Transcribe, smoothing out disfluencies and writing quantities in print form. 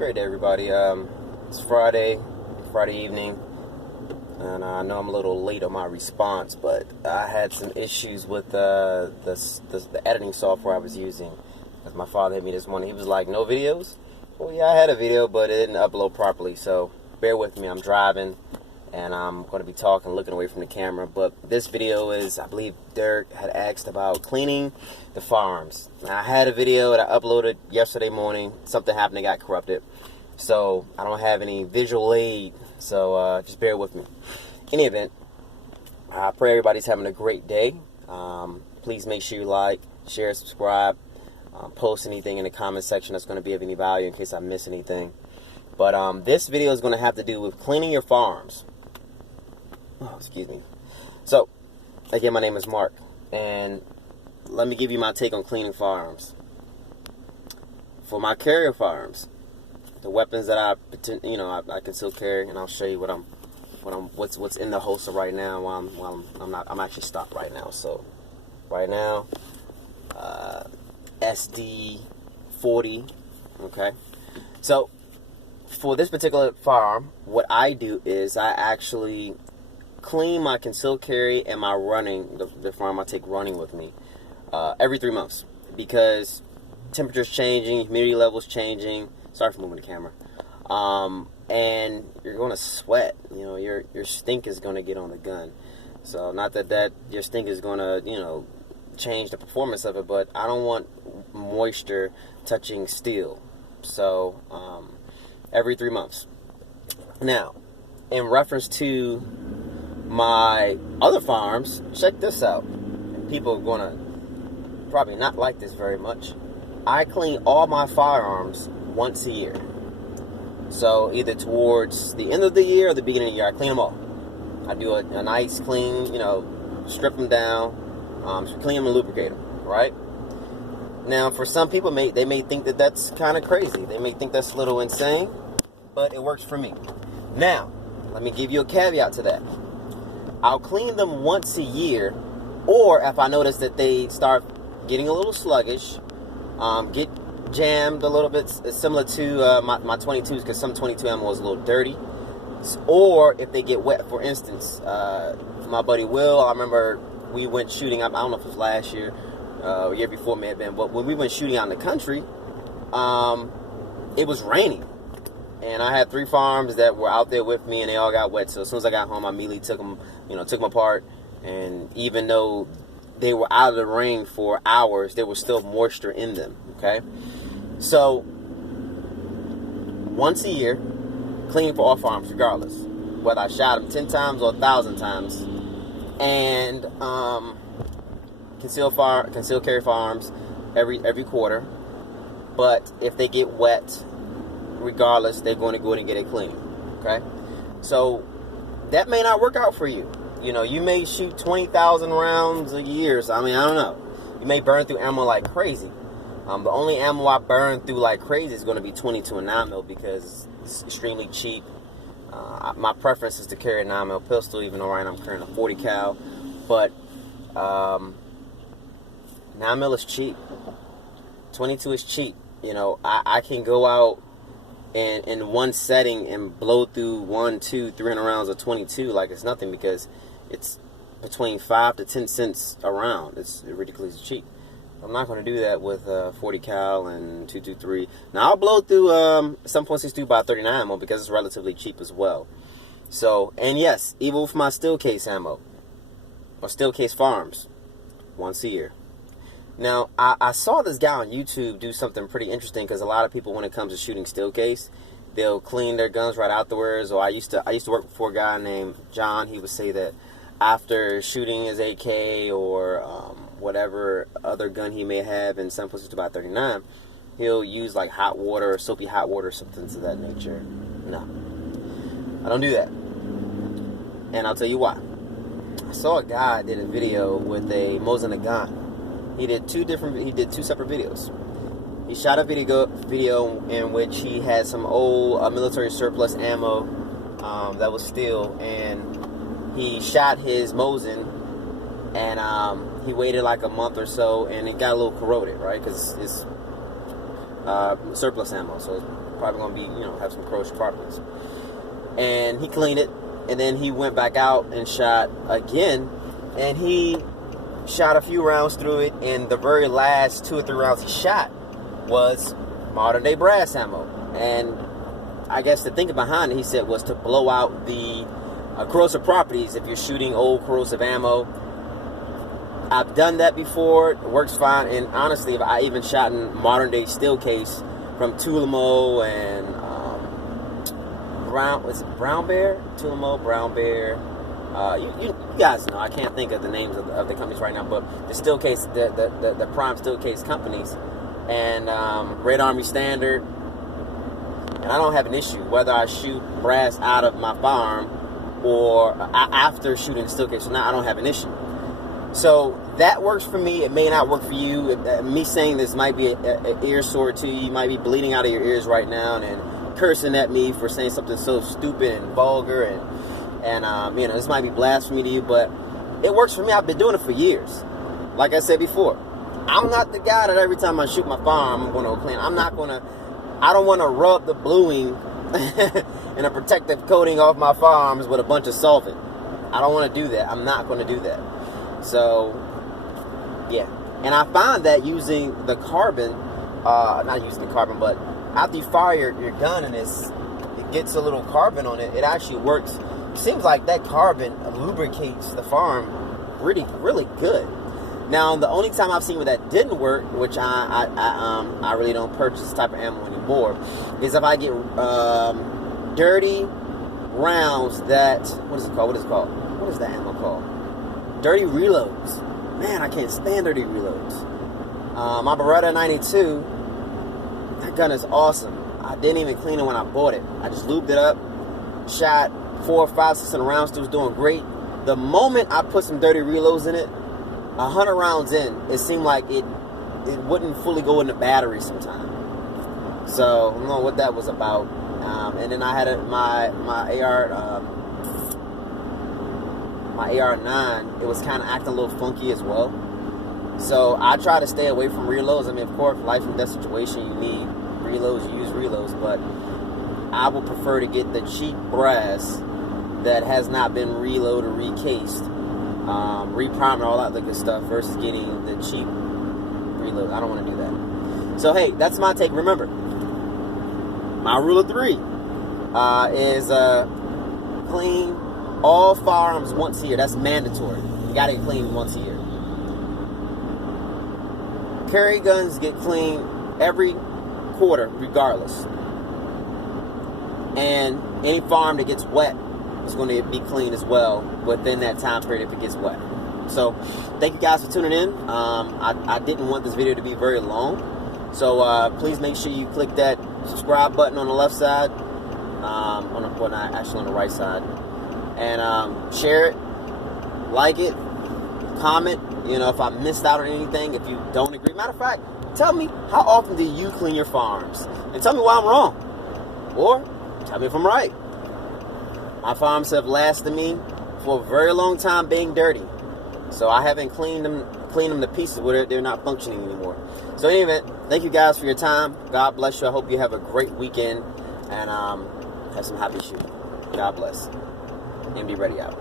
Great day, everybody. It's Friday evening, and I know I'm a little late on my response, but I had some issues with the editing software I was using. Because my father hit me this morning. He was like, "No videos?" Well, yeah, I had a video, but it didn't upload properly, so bear with me. I'm driving, and I'm going to be talking, looking away from the camera. But this video is, I believe Derek had asked about cleaning the firearms. Now, I had a video that I uploaded yesterday morning. Something happened, it got corrupted. So I don't have any visual aid, so just bear with me. In any event, I pray everybody's having a great day. Please make sure you like, share, subscribe, post anything in the comment section that's going to be of any value in case I miss anything. But this video is going to have to do with cleaning your firearms. Oh, excuse me. So, again, my name is Mark, and let me give you my take on cleaning firearms. For my carrier firearms, the weapons that I can still carry, and I'll show you what's in the holster right now. I'm actually stopped right now. So, right now, SD40. Okay, so for this particular firearm, what I do is I actually clean my concealed carry and my running, the firearm I take running with me, every 3 months, because temperature's changing, humidity levels changing. Sorry for moving the camera. And you're going to sweat. You know, your stink is going to get on the gun. So not that your stink is going to, change the performance of it, but I don't want moisture touching steel. So every 3 months. Now, in reference to my other firearms, check this out. And people are going to probably not like this very much. I clean all my firearms once a year. So either towards the end of the year or the beginning of the year, I clean them all. I do a nice clean, strip them down, clean them and lubricate them, right? Now, for some people, they may think that that's kind of crazy. They may think that's a little insane, but it works for me. Now, let me give you a caveat to that. I'll clean them once a year, or if I notice that they start getting a little sluggish, get jammed a little bit, similar to my 22s, because some 22 ammo is a little dirty, or if they get wet. For instance, my buddy Will, I remember we went shooting, I don't know if it was last year or year before, may have been, but when we went shooting out in the country, it was raining, and I had 3 firearms that were out there with me, and they all got wet. So as soon as I got home, I immediately took them apart, and even though they were out of the rain for hours, there was still moisture in them. Okay, so once a year, clean for all firearms, regardless whether I shot them 10 times or 1,000 times, and concealed carry firearms every quarter. But if they get wet, regardless, they're going to go ahead and get it clean. Okay, so that may not work out for you. You may shoot 20,000 rounds a year. So, I don't know. You may burn through ammo like crazy. The only ammo I burn through like crazy is going to be 22 and 9mm because it's extremely cheap. My preference is to carry a 9mm pistol, even though right now I'm carrying a 40 cal. But 9mm is cheap. 22 is cheap. I can go out in one setting and blow through 100, 200, 300 rounds of 22 like it's nothing, because it's between 5 to 10 cents a round. It's ridiculously cheap. I'm not going to do that with 40 cal and 223. Now I'll blow through 7.62 by 39 ammo because it's relatively cheap as well. So, and yes, even with my steel case ammo or steel case firearms, once a year. Now, I saw this guy on YouTube do something pretty interesting, because a lot of people, when it comes to shooting steel case, they'll clean their guns right afterwards. Or I used to work for a guy named John. He would say that after shooting his AK or whatever other gun he may have in 7.62 by 39, he'll use like hot water or soapy hot water or something to that nature. No, I don't do that, and I'll tell you why. I saw a guy did a video with a Mosin Nagant. He did two separate videos. He shot a video in which he had some old military surplus ammo that was steel, and he shot his Mosin, and he waited like a month or so, and it got a little corroded, right? Because it's surplus ammo, so probably going to be, have some corrosion properties. And he cleaned it, and then he went back out and shot again, and he shot a few rounds through it, and the very last 2 or 3 rounds he shot was modern day brass ammo. And I guess the thinking behind it, he said, was to blow out the corrosive properties if you're shooting old corrosive ammo. I've done that before. It works fine. And honestly, if I even shot in modern day steel case from Tulamo and Brown Bear? Tulamo, Brown Bear. You guys know. I can't think of the names of the companies right now, but the steel case, the prime steel case companies, and Red Army Standard. And I don't have an issue whether I shoot brass out of my firearm or after shooting the steel case. So now I don't have an issue. So that works for me. It may not work for you. Me saying this might be an ear sore to you. You might be bleeding out of your ears right now and cursing at me for saying something so stupid and vulgar, and this might be blasphemy to you, but it works for me. I've been doing it for years. Like I said before, I'm not the guy that every time I shoot my firearm I'm going to clean. I don't want to rub the bluing and a protective coating off my firearms with a bunch of solvent. I don't want to do that. I'm not going to do that. So, yeah. And I find that using the carbon, not using the carbon, but after you fire your gun and it gets a little carbon on it, it actually works. It seems like that carbon lubricates the firearm really, really good. Now, the only time I've seen where that didn't work, which I really don't purchase this type of ammo anymore, is if I get dirty rounds that, what is it called? What is that ammo called? Dirty reloads. Man, I can't stand dirty reloads. My Beretta 92, that gun is awesome. I didn't even clean it when I bought it. I just lubed it up, shot 4, 5, 6 rounds. It was doing great. The moment I put some dirty reloads in it, 100 rounds in, it seemed like it wouldn't fully go in the battery sometime. So I don't know what that was about. And then I had my AR9. It was kind of acting a little funky as well. So I try to stay away from reloads. I mean, of course, life and death situation, you need reloads. You use reloads, but I would prefer to get the cheap brass that has not been reloaded or recased, reprimed, all that good stuff, versus getting the cheap reload. I don't want to do that. So hey, that's my take. Remember, my rule of 3 is clean all firearms once a year. That's mandatory. You gotta get clean once a year. Carry guns get clean every quarter, regardless. And any firearm that gets wet is going to be clean as well within that time period if it gets wet. So, thank you guys for tuning in. I didn't want this video to be very long, so please make sure you click that subscribe button on the left side, on the right side, and share it, like it, comment. If I missed out on anything, if you don't agree. Matter of fact, tell me how often do you clean your firearms, and tell me why I'm wrong, or tell me if I'm right. My firearms have lasted me for a very long time being dirty, so I haven't cleaned them to pieces where they're not functioning anymore. So anyway, thank you guys for your time. God bless you. I hope you have a great weekend and have some happy shooting. God bless. And be ready out.